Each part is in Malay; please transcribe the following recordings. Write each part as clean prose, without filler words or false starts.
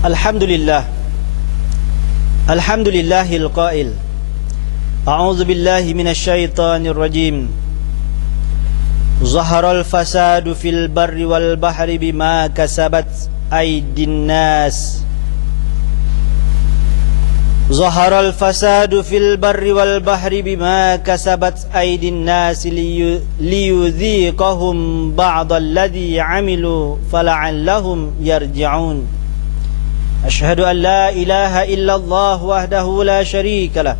Alhamdulillah. Alhamdulillahil qail. A'udzu billahi minasyaitonir rajim. Zaharal fasadu fil barri wal bahri bima kasabat aydin nas. Zaharal fasadu fil barri wal bahri bima kasabat aydin nas liyudhiqahum ba'dalladhi 'amilu fala'allahum yarji'un. Ashhadu an la ilaha illallah wahdahu la syarika lah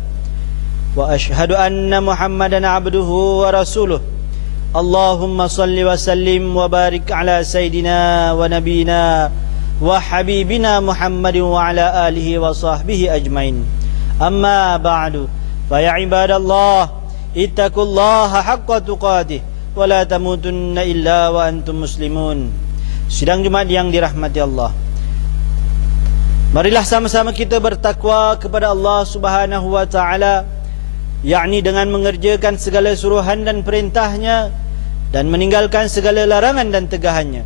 wa ashhadu anna Muhammadan abduhu wa rasuluh. Allahumma salli wa sallim wa barik ala sayyidina wa nabina wa habibina Muhammadin wa ala alihi wa sahbihi ajmain. Amma ba'du, fa ya ibadallah ittaqullaha haqqa tuqatih wa la tamutunna illa wa antum muslimun. Sidang Jumat yang dirahmati Allah, marilah sama-sama kita bertakwa kepada Allah Subhanahu wa taala, yakni dengan mengerjakan segala suruhan dan perintahnya dan meninggalkan segala larangan dan tegahannya.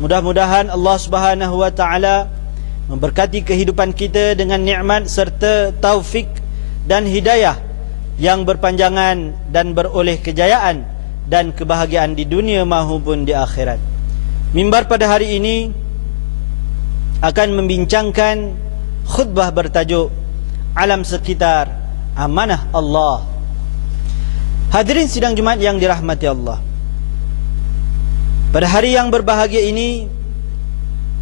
Mudah-mudahan Allah Subhanahu wa taala memberkati kehidupan kita dengan nikmat serta taufik dan hidayah yang berpanjangan dan beroleh kejayaan dan kebahagiaan di dunia maupun di akhirat. Mimbar pada hari ini akan membincangkan khutbah bertajuk Alam Sekitar Amanah Allah. Hadirin sidang Jumat yang dirahmati Allah, pada hari yang berbahagia ini,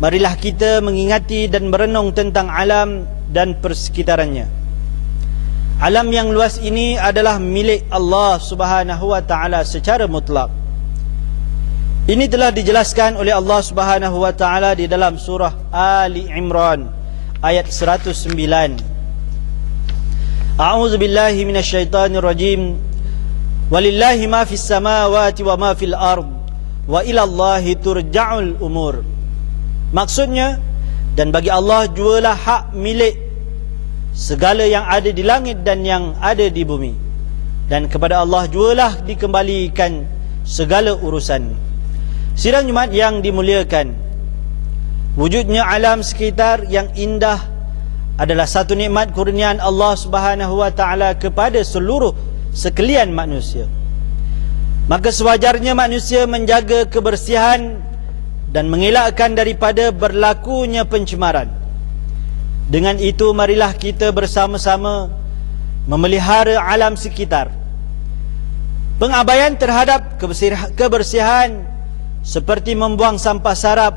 marilah kita mengingati dan merenung tentang alam dan persekitarannya. Alam yang luas ini adalah milik Allah Subhanahu wa taala secara mutlak. Ini telah dijelaskan oleh Allah Subhanahu wa taala di dalam surah Ali Imran ayat 109. A'udzu billahi minasyaitonir rajim. Walillahi ma fis samawati wa ma fil ard wa ila Allahi turja'ul umur. Maksudnya, dan bagi Allah jualah hak milik segala yang ada di langit dan yang ada di bumi, dan kepada Allah jualah dikembalikan segala urusan. Sidang Jumat yang dimuliakan, wujudnya alam sekitar yang indah adalah satu nikmat kurniaan Allah Subhanahu wa taala kepada seluruh sekalian manusia. Maka sewajarnya manusia menjaga kebersihan dan mengelakkan daripada berlakunya pencemaran. Dengan itu, marilah kita bersama-sama memelihara alam sekitar. Pengabaian terhadap kebersihan seperti membuang sampah sarap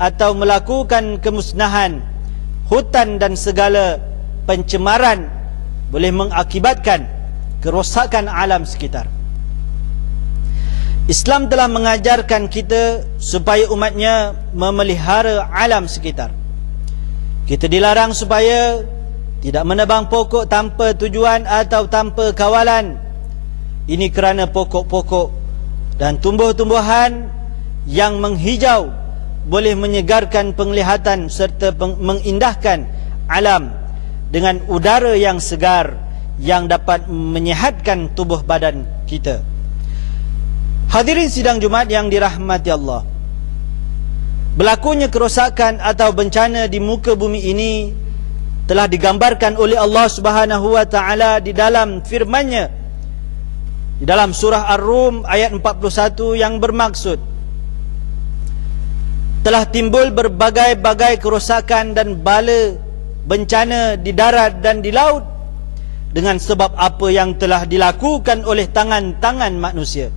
atau melakukan kemusnahan hutan dan segala pencemaran boleh mengakibatkan kerosakan alam sekitar. Islam telah mengajarkan kita supaya umatnya memelihara alam sekitar. Kita dilarang supaya tidak menebang pokok tanpa tujuan atau tanpa kawalan. Ini kerana pokok-pokok dan tumbuh-tumbuhan yang menghijau boleh menyegarkan penglihatan serta mengindahkan alam dengan udara yang segar yang dapat menyihatkan tubuh badan kita. Hadirin sidang Jumat yang dirahmati Allah, berlakunya kerosakan atau bencana di muka bumi ini telah digambarkan oleh Allah Subhanahu wa taala di dalam firman-Nya di dalam surah Ar-Rum ayat 41 yang bermaksud, telah timbul berbagai-bagai kerosakan dan bala bencana di darat dan di laut dengan sebab apa yang telah dilakukan oleh tangan-tangan manusia.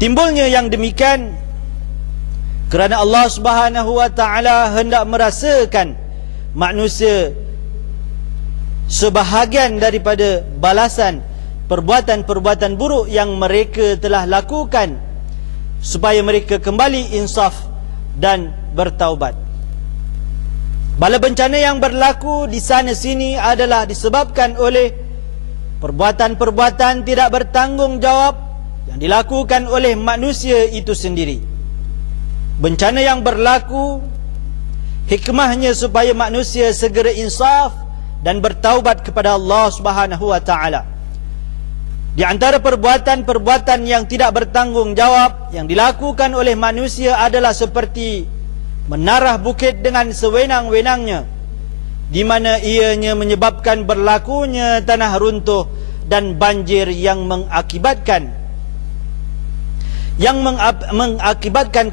Timbulnya yang demikian kerana Allah Subhanahu wa taala hendak merasakan manusia sebahagian daripada balasan perbuatan-perbuatan buruk yang mereka telah lakukan, supaya mereka kembali insaf dan bertaubat. Bala bencana yang berlaku di sana sini adalah disebabkan oleh perbuatan-perbuatan tidak bertanggungjawab yang dilakukan oleh manusia itu sendiri. Bencana yang berlaku hikmahnya supaya manusia segera insaf dan bertaubat kepada Allah Subhanahu wa taala. Di antara perbuatan-perbuatan yang tidak bertanggungjawab yang dilakukan oleh manusia adalah seperti menarah bukit dengan sewenang-wenangnya, di mana ianya menyebabkan berlakunya tanah runtuh dan banjir yang mengakibatkan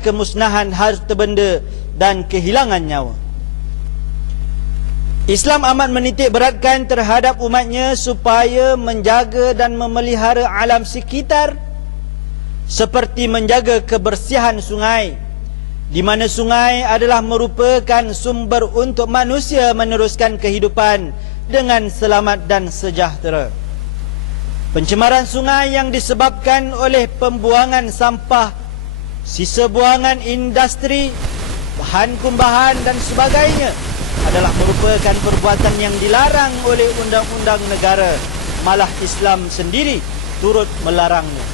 kemusnahan harta benda dan kehilangan nyawa. Islam amat menitik beratkan terhadap umatnya supaya menjaga dan memelihara alam sekitar, seperti menjaga kebersihan sungai, di mana sungai adalah merupakan sumber untuk manusia meneruskan kehidupan dengan selamat dan sejahtera. Pencemaran sungai yang disebabkan oleh pembuangan sampah, sisa buangan industri, bahan kumbahan dan sebagainya adalah merupakan perbuatan yang dilarang oleh undang-undang negara. Malah Islam sendiri turut melarangnya.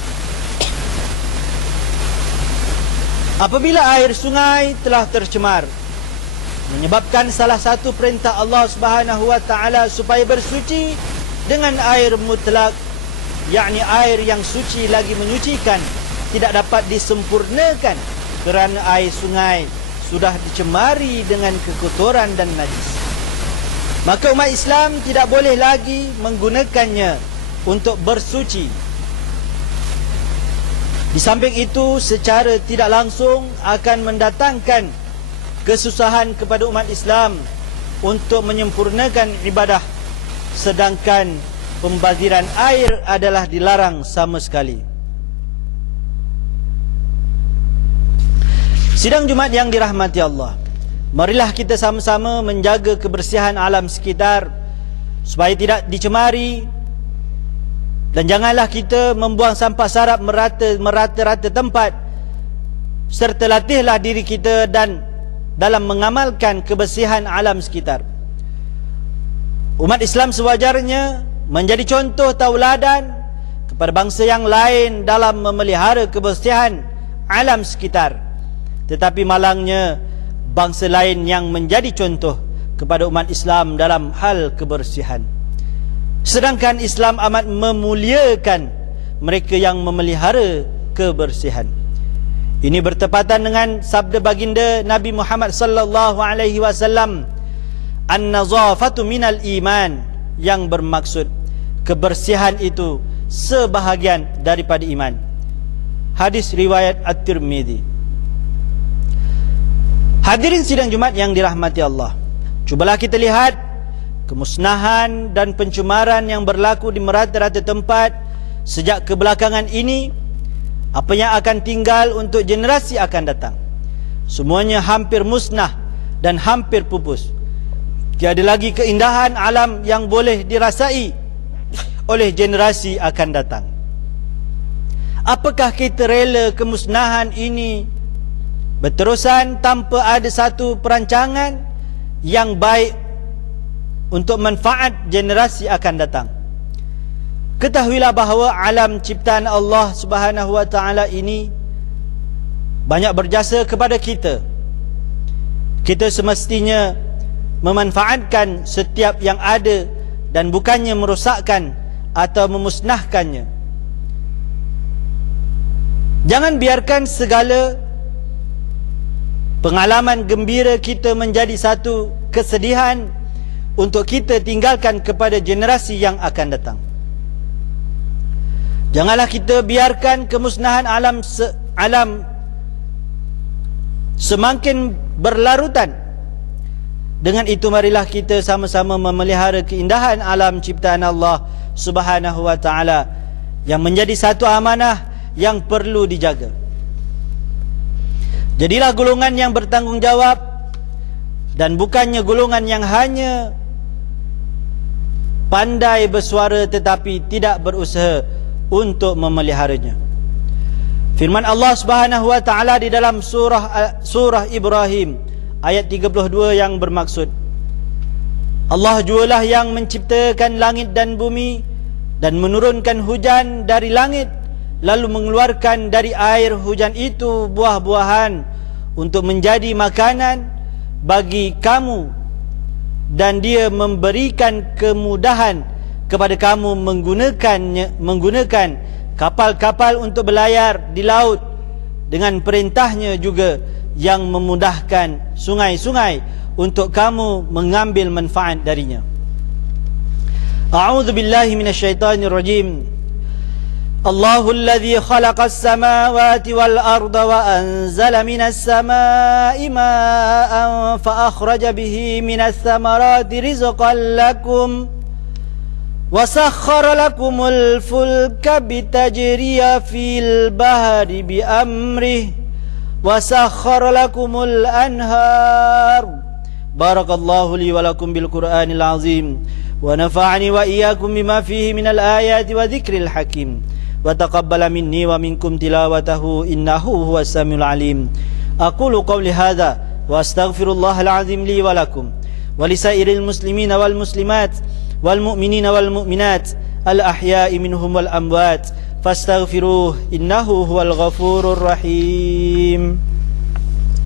Apabila air sungai telah tercemar, menyebabkan salah satu perintah Allah Subhanahu wa taala supaya bersuci dengan air mutlak, yakni air yang suci lagi menyucikan, tidak dapat disempurnakan kerana air sungai sudah dicemari dengan kekotoran dan najis. Maka umat Islam tidak boleh lagi menggunakannya untuk bersuci. Di samping itu, secara tidak langsung akan mendatangkan kesusahan kepada umat Islam untuk menyempurnakan ibadah, sedangkan pembaziran air adalah dilarang sama sekali. Sidang Jumaat yang dirahmati Allah, marilah kita sama-sama menjaga kebersihan alam sekitar supaya tidak dicemari, dan janganlah kita membuang sampah sarap merata-rata tempat, serta latihlah diri kita dan dalam mengamalkan kebersihan alam sekitar. Umat Islam sewajarnya menjadi contoh tauladan kepada bangsa yang lain dalam memelihara kebersihan alam sekitar. Tetapi malangnya bangsa lain yang menjadi contoh kepada umat Islam dalam hal kebersihan, sedangkan Islam amat memuliakan mereka yang memelihara kebersihan. Ini bertepatan dengan sabda baginda Nabi Muhammad sallallahu alaihi wasallam, "An-nazafatu minal iman", yang bermaksud kebersihan itu sebahagian daripada iman. Hadis riwayat At-Tirmidzi. Hadirin sidang Jumaat yang dirahmati Allah, cubalah kita lihat kemusnahan dan pencemaran yang berlaku di merata-rata tempat sejak kebelakangan ini. Apa yang akan tinggal untuk generasi akan datang, semuanya hampir musnah dan hampir pupus. Tiada lagi keindahan alam yang boleh dirasai oleh generasi akan datang. Apakah kita rela kemusnahan ini berterusan tanpa ada satu perancangan yang baik untuk manfaat generasi akan datang? Ketahuilah bahawa alam ciptaan Allah Subhanahu wa taala ini banyak berjasa kepada kita. Kita semestinya memanfaatkan setiap yang ada dan bukannya merosakkan atau memusnahkannya. Jangan biarkan segala pengalaman gembira kita menjadi satu kesedihan untuk kita tinggalkan kepada generasi yang akan datang. Janganlah kita biarkan kemusnahan alam semakin berlarutan. Dengan itu marilah kita sama-sama memelihara keindahan alam ciptaan Allah Subhanahu wa taala yang menjadi satu amanah yang perlu dijaga. Jadilah golongan yang bertanggungjawab dan bukannya golongan yang hanya pandai bersuara tetapi tidak berusaha untuk memeliharanya. Firman Allah Subhanahu wa taala di dalam surah Ibrahim ayat 32 yang bermaksud, Allah jualah yang menciptakan langit dan bumi dan menurunkan hujan dari langit, lalu mengeluarkan dari air hujan itu buah-buahan untuk menjadi makanan bagi kamu, dan dia memberikan kemudahan kepada kamu menggunakan kapal-kapal untuk berlayar di laut dengan perintahnya juga, yang memudahkan sungai-sungai untuk kamu mengambil manfaat darinya. A'udzu billahi minasyaitonir rajim. Allahul ladzi khalaqas samawati wal arda wa anzala minas samaa'i ma'an fa akhraja bihi minas thamarati rizqan lakum wa sakhkhara lakumul fulka bitajriya fil bahri bi amrihi wa sakhkhara lakumul anhar. Barakallahu li wa lakum bil Qur'anil azim wa nafa'ani wa iyyakum bima fihi minal ayati wa dzikril hakim. وتقبل مني ومنكم تلاوته إنه هو السميع العليم. أقول قولي هذا وأستغفر الله العظيم لي ولكم ولسائر المسلمين والمسلمات والمؤمنين والمؤمنات الأحياء منهم والأموات فاستغفروه إنه هو الغفور الرحيم.